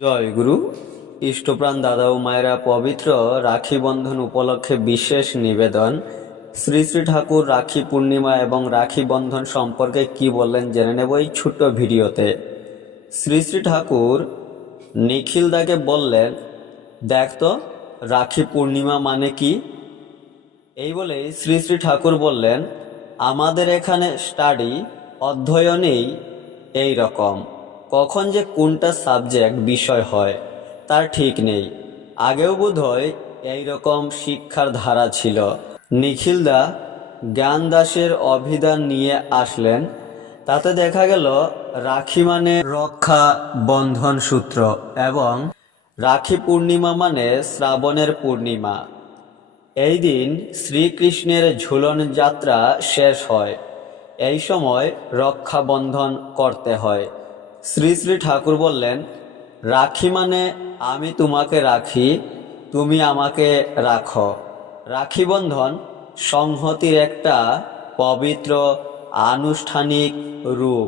জয় গুরু। ইষ্টপ্রাণ দাদা ও মায়েরা পবিত্র রাখি বন্ধন উপলক্ষে বিশেষ নিবেদন। শ্রী শ্রী ঠাকুর রাখি পূর্ণিমা এবং রাখি বন্ধন সম্পর্কে কি বললেন জেনে নেব এই ছোট্ট ভিডিওতে। শ্রী শ্রী ঠাকুর নিখিলদাকে বললেন, দেখ তো, রাখি পূর্ণিমা মানে কি? এই বলেই শ্রী শ্রী ঠাকুর বললেন, আমাদের এখানে স্টাডি অধ্যয়নেই এই রকম। কখন যে কোনটা সাবজেক্ট বিষয় হয়, তার ঠিক নেই। আগেও বোধহয় এই রকম শিক্ষার ধারা ছিল। নিখিলদা জ্ঞান দাসের অভিধান নিয়ে আসলেন। তাতে দেখা গেল রাখি মানে রক্ষা বন্ধন সূত্র এবং রাখি পূর্ণিমা মানে শ্রাবণের পূর্ণিমা। এই দিন শ্রীকৃষ্ণের ঝুলন যাত্রা শেষ হয়। এই সময় রক্ষাবন্ধন করতে হয়। শ্রী শ্রী ঠাকুর বললেন, রাখি মানে আমি তোমাকে রাখি, তুমি আমাকে রাখো। রাখি বন্ধন, সংহতির একটা পবিত্র আনুষ্ঠানিক রূপ।